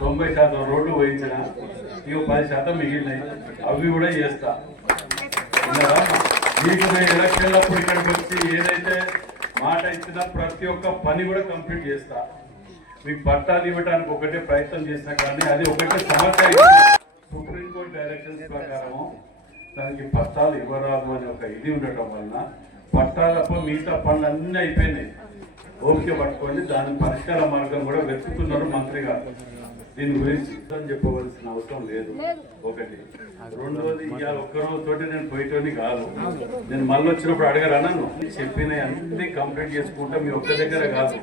90% రోడ్లు పోయించిన ఇక 10% మిగిలినాయి, అవి కూడా చేస్తా. మీకు ఎలక్షన్లప్పుడు ఇక్కడికి వచ్చి ఏదైతే మాట ఇచ్చినా ప్రతి ఒక్క పని కూడా కంప్లీట్ చేస్తా. మీకు పట్టాలు ఇవ్వడానికి ఒకటే ప్రయత్నం చేసినా కానీ అది ఒకటే సమస్య. సుప్రీంకోర్టు డైరెక్షన్స్ ప్రకారము దానికి పట్టాలు ఇవ్వరాదు అని ఒక ఇది ఉండటం వలన పట్టాలపై మిగతా పనులు అన్నీ అయిపోయినాయి. ఓపిక పట్టుకోండి, దాని పరిష్కార మార్గం కూడా వెతుకుతున్నారు మంత్రి గారు. దీని గురించి చెప్పవలసిన అవసరం లేదు. ఒకటి. రెండవది, ఇవాళ ఒక్కరోజుతోటి నేను పోయేటోని కాదు. నేను మళ్ళీ వచ్చినప్పుడు అడగరా నన్ను? చెప్పిన అన్ని కంప్లీట్ చేసుకుంటా. మీ ఒక్క దగ్గర కాదు,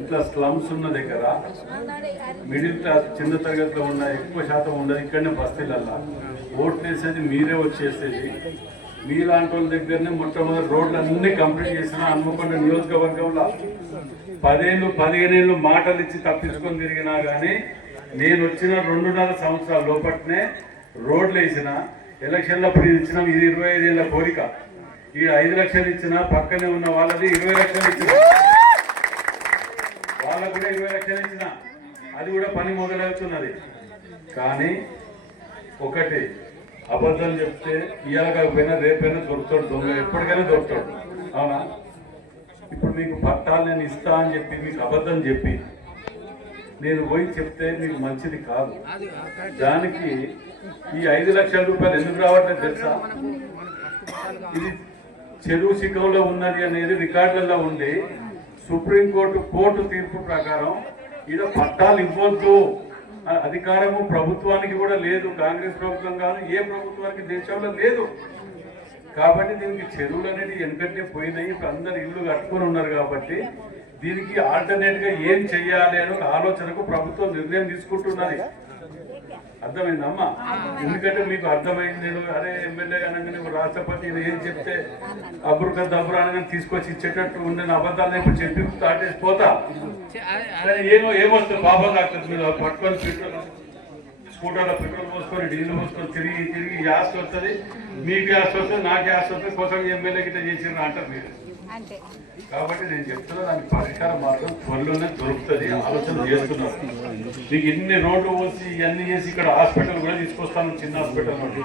ఇట్లా స్లమ్స్ ఉన్న దగ్గర, మిడిల్ క్లాస్ చిన్న తరగతిలో ఉన్న ఎక్కువ శాతం ఉండదు. ఇక్కడనే బస్తీలల్లా ఓట్లు వేసేది మీరే వచ్చేసేది. మీలాంటి వాళ్ళ దగ్గరనే మొట్టమొదటి రోడ్లు అన్ని కంప్లీట్ చేసిన హన్మకొండ నియోజకవర్గంలో 10-15 ఏళ్ళు మాటలు ఇచ్చి తప్పించుకొని తిరిగినా కానీ నేను వచ్చిన 2.5 సంవత్సరాల లోపట్నే రోడ్లు వేసిన. ఎలక్షన్లప్పుడు ఇచ్చిన ఇది 25 ఏళ్ళ కోరిక. ఈ 5 లక్షలు ఇచ్చిన, పక్కనే ఉన్న వాళ్ళది 20 లక్షలు ఇచ్చిన, వాళ్ళకు కూడా 20 లక్షలు ఇచ్చిన. అది కూడా పని మొదలవుతున్నది. కానీ ఒకటి, అబద్ధం చెప్తే ఇవాళ కాకపోయినా రేపైనా దొరుకుతాడు దొంగ, ఎప్పటికైనా దొరుకుతాడు. అవునా? ఇప్పుడు మీకు పట్టాలు నేను ఇస్తా అని చెప్పి మీకు అబద్ధం చెప్పి నేను పోయి చెప్తే మీకు మంచిది కాదు. దానికి ఈ 5 లక్షల రూపాయలు ఎందుకు రావట్లేదు తెలుసా? ఇది చెరువు శిఖంలో ఉన్నది అనేది రికార్డులలో ఉండి కోర్టు తీర్పు ప్రకారం ఈడ పట్టాలు ఇవ్వద్దు అధికారము ప్రభుత్వానికి కూడా లేదు. కాంగ్రెస్ ప్రభుత్వం కాదు, ఏ ప్రభుత్వానికి దేశంలో లేదు. కాబట్టి దీనికి చెరువులు అనేది ఎందుకంటే పోయినాయి. ఇప్పుడు అందరు ఇల్లు కట్టుకొని ఉన్నారు కాబట్టి దీనికి ఆల్టర్నేట్ గా ఏం చెయ్యాలి అని ఒక ఆలోచనకు ప్రభుత్వం నిర్ణయం తీసుకుంటున్నది. అర్థమైందమ్మా? ఎందుకంటే మీకు అర్థమైంది. అరే ఎమ్మెల్యే అనగానే రాష్ట్రపతి ఏం చెప్తే అబ్రుక దబ్రు అనగానే తీసుకొచ్చి ఇచ్చేటట్టు ఉండే అబద్ధాలను ఇప్పుడు చెప్పి స్టార్ట్ చేసి పోతా. ఏమొస్తుంది పాపం కాస్తుంది. మీరు పట్టుకొని స్కూటర్లో పెట్రోల్ పోసుకొని డీజిల్ పోసుకొని తిరిగి యాస్ వస్తుంది. మీకు యాస్ వస్తుంది, నాకు యాస్ వస్తుంది. కోసం ఎమ్మెల్యే గిట్ట చేసిన అంటారు మీరు. కాబట్టి నేను చెప్తున్నా దానికి పరిష్కార మార్గం త్వరలోనే దొరుకుతుంది. ఆలోచన చేస్తున్నారు. మీకు ఇన్ని రోడ్లు పోసి ఇవన్నీ చేసి ఇక్కడ హాస్పిటల్ కూడా తీసుకొస్తాను, చిన్న హాస్పిటల్ నుండి.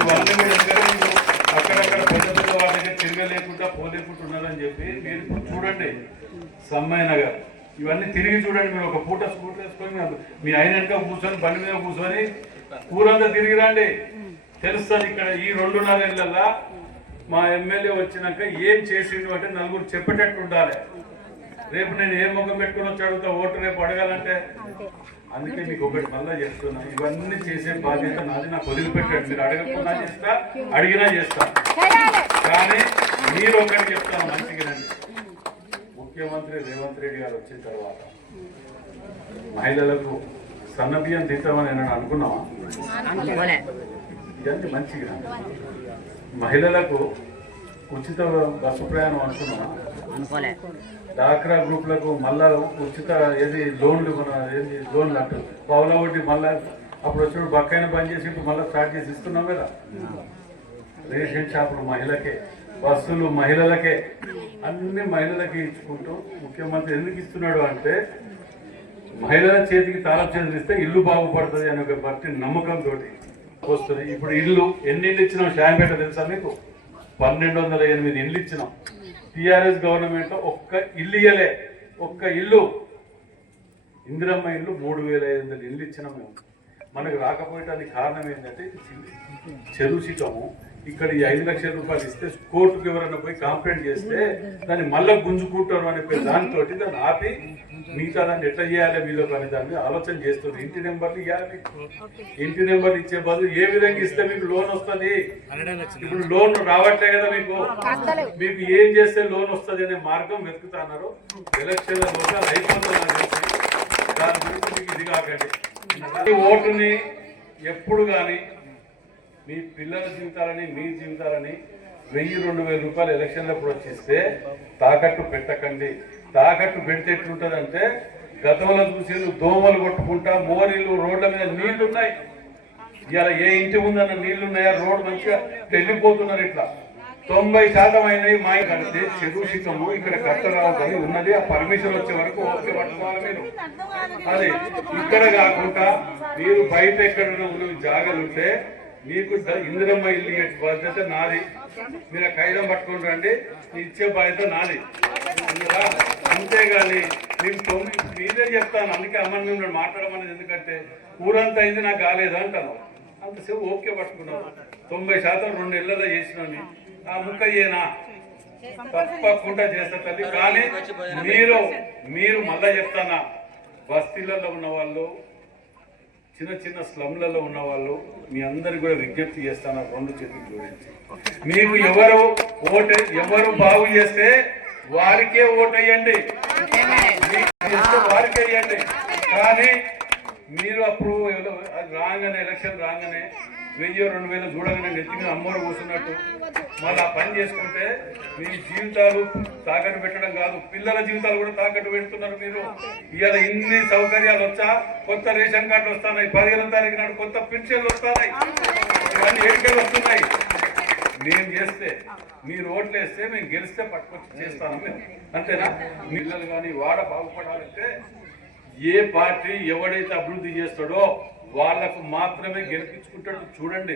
ఇవన్నీ మీరు అక్కడక్కడ పెద్ద పెద్ద వాళ్ళ దగ్గర తిరగలేకుండా పోలేకుండా ఉన్నారని చెప్పి మీరు చూడండి. సమ్మయ్య నగర్ ఇవన్నీ తిరిగి చూడండి. మీరు ఒక పూట స్కూటర్ వేసుకొని మీ ఆయన వెనక కూర్చొని బండి మీద కూర్చొని ఊరంతా తిరిగి రండి, తెలుస్తుంది. ఇక్కడ ఈ 2.5 ఏళ్ళల్లో మా ఎమ్మెల్యే వచ్చినాక ఏం చేసిండు అంటే నలుగురు చెప్పేటట్టు ఉండాలి. రేపు నేను ఏం ముఖం పెట్టుకుని వచ్చి అడుగుతా ఓటు రేపు అడగాలంటే. అందుకే మీకు ఒకటి మళ్ళా చెప్తున్నా, ఇవన్నీ చేసే బాధ్యత నాది. నాకు వదిలిపెట్టాడు. మీరు అడగకుండా చేస్తా, అడిగినా చేస్తా. కానీ మీరు ఒకటి చెప్తాను మంచిగా. ముఖ్యమంత్రి రేవంత్ రెడ్డి గారు వచ్చిన తర్వాత మహిళలకు సన్నబియ్యం తీస్తామని నేను అనుకున్నావా? ఇవన్నీ మంచిగా. మహిళలకు ఉచిత బస్సు ప్రయాణం అనుకున్నావా? డాక్రా గ్రూప్లకు మళ్ళా ఉచిత లోన్లు అంటారు పావుల వడ్డీ. మళ్ళా అప్పుడు వచ్చినప్పుడు బక్కైన బంద్ చేసి ఇప్పుడు మళ్ళీ స్టార్ట్ చేసి ఇస్తున్నాం కదా. రేషన్ షాపులు మహిళకే, బస్సులు మహిళలకే, అన్ని మహిళలకి ఇచ్చుకుంటూ ముఖ్యమంత్రి ఎందుకు ఇస్తున్నాడు అంటే మహిళల చేతికి తాళం చేతులు ఇస్తే ఇల్లు బాగుపడుతుంది అనే ఒక భక్తి నమ్మకంతో వస్తుంది. ఇప్పుడు ఇల్లు ఎన్ని ఇల్లు ఇచ్చినాం షాంపేట తెలుసా మీకు? 1208 ఇల్లు ఇచ్చినాం. టీఆర్ఎస్ గవర్నమెంట్ లో ఒక్క ఇల్లు ఇయ్యలే. ఒక్క ఇల్లు ఇందిరమ్మ ఇల్లు 3500 ఇల్లు ఇచ్చినాం మేము. మనకు రాకపోయటానికి కారణం ఏంటంటే చెరువు శిఖము. ఇక్కడ ఈ 5 లక్షల రూపాయలు ఇస్తే కోర్టుకు ఎవరైనా పోయి కంప్లైంట్ చేస్తే దాన్ని మళ్ళీ గుంజుకుంటారు అనే దానితో దాన్ని ఆపి మిగతా దాన్ని ఎట్లా చేయాలి వీళ్ళు అనే దాన్ని ఆలోచన చేస్తుంది. ఇంటి నెంబర్లు ఇవ్వాలి. ఇంటి నెంబర్లు ఇచ్చే బదులు ఏ విధంగా ఇస్తే మీకు లోన్ వస్తుంది? ఇప్పుడు లోన్ రావట్లే కదా మీకు. మీకు ఏం చేస్తే లోన్ వస్తుంది అనే మార్గం వెతుకుతున్నారు. ఎలక్షన్ల కోసం అయిపోతున్నారు. దాని గురించి మీకు ఇది కాకండి. ఓటుని ఎప్పుడు కానీ మీ పిల్లల జీవితాలని మీ జీవితాలని 1000-2000 రూపాయలు ఎలక్షన్లప్పుడు వచ్చిస్తే తాకట్టు పెట్టకండి. తాకట్టు పెడితే ఎట్లుంటుందంటే గతంలో చూసి దోమలు కొట్టుకుంటా మోరీలు రోడ్ల మీద నీళ్లున్నాయి. ఇవాళ ఏ ఇంటి ముందన్న నీళ్లున్నాయా? రోడ్డు మంచిగా వెళ్ళిపోతున్నారు. ఇట్లా 90% అయినవి మాయ కడితే చెరువు శిఖము ఇక్కడ కట్టరావద్దని ఉన్నది. ఆ పర్మిషన్ వచ్చే వరకు ఓకే పట్టుకోవాలి మీరు. అది ఇక్కడ కాకుండా మీరు బయట ఎక్కడైనా జాగాలు ఉంటే మీకు ఇందిరమ్మ ఇల్లు ఇచ్చే బాధ్యత నాది. మీరు ఆ ఖైదం పట్టుకుని రండి, ఇచ్చే బాధ్యత నాది. అంతేగాని మీకు మీరే చెప్తాను. అందుకే అమ్మని మిమ్మల్ని మాట్లాడమనేది. ఎందుకంటే ఊరంతా అయింది నాకు కాలేదు అంటాను. అంతసేపు ఓకే పట్టుకున్నాను. 90% 2 నెలల్లో చేసినాను. ఆ ముక్క ఏనా తప్పకుండా చేస్తా తల్లి. కానీ మీరు మళ్ళా చెప్తానా, బస్తీలలో ఉన్న వాళ్ళు, చిన్న చిన్న స్లమ్లలో ఉన్న వాళ్ళు, మీ అందరికి కూడా విజ్ఞప్తి చేస్తాను 2 చేతులు జోడించి. మీకు ఎవరు బాగు చేస్తే వారికే ఓటేయండి, వారికే వేయండి. కానీ మీరు అప్పుడు రాగానే ఎలక్షన్ రాగానే 1000-2000 చూడగానే నెత్తి మీద అమ్మోరు కూర్చున్నట్టు మళ్ళీ ఆ పని చేసుకుంటే మీ జీవితాలు తాకట్టు పెట్టడం కాదు, పిల్లల జీవితాలు కూడా తాకట్టు పెడుతున్నారు మీరు. ఇవాళ ఇన్ని సౌకర్యాలు వచ్చా, కొత్త రేషన్ కార్డులు వస్తున్నాయి, 15వ తారీఖు నాడు కొత్త పెన్షన్లు వస్తున్నాయి, ఇవన్నీ ఏడికలు వస్తున్నాయి. మేము చేస్తే, మీరు ఓట్లు వేస్తే మేము గెలిస్తే పట్టుకొచ్చి చేస్తాను మేము. అంతేనా? పిల్లలు కానీ వాడ బాగుపడాలంటే ఏ పార్టీ ఎవడైతే అభివృద్ధి చేస్తాడో వాళ్ళకు మాత్రమే గెలిపించుకుంటాడు. చూడండి,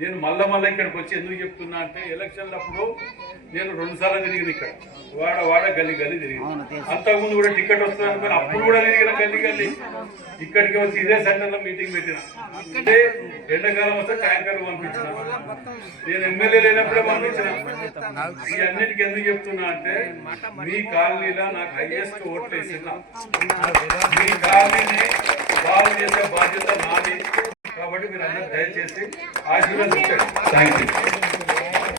నేను మళ్ళా ఇక్కడికి వచ్చి ఎందుకు చెప్తున్నా అంటే, ఎలక్షన్లప్పుడు నేను 2 సార్లు తిరిగిన ఇక్కడ వాడ గల్లి తిరిగింది. అంతకుముందు కూడా టికెట్ వస్తుంది అనుకుని అప్పుడు కూడా తిరిగిన గల్లి. ఇక్కడికి వచ్చి ఇదే సెంటర్లో మీటింగ్ పెట్టిన. అంటే ఎండాకాలం వస్తే ట్యాంకర్లు పంపించిన, నేను ఎమ్మెల్యే లేనప్పుడే పంపించిన. ఈ అన్నిటికీ ఎందుకు చెప్తున్నా అంటే, మీ కాలనీలో నాకు హైయెస్ట్ ఓట్లు వేసిన, మీ కాలనీని బాగు చేసే బాధ్యత నాది. కాబట్టి మీరు అందరూ దయచేసి ఆశీర్వదించండి. Thank you.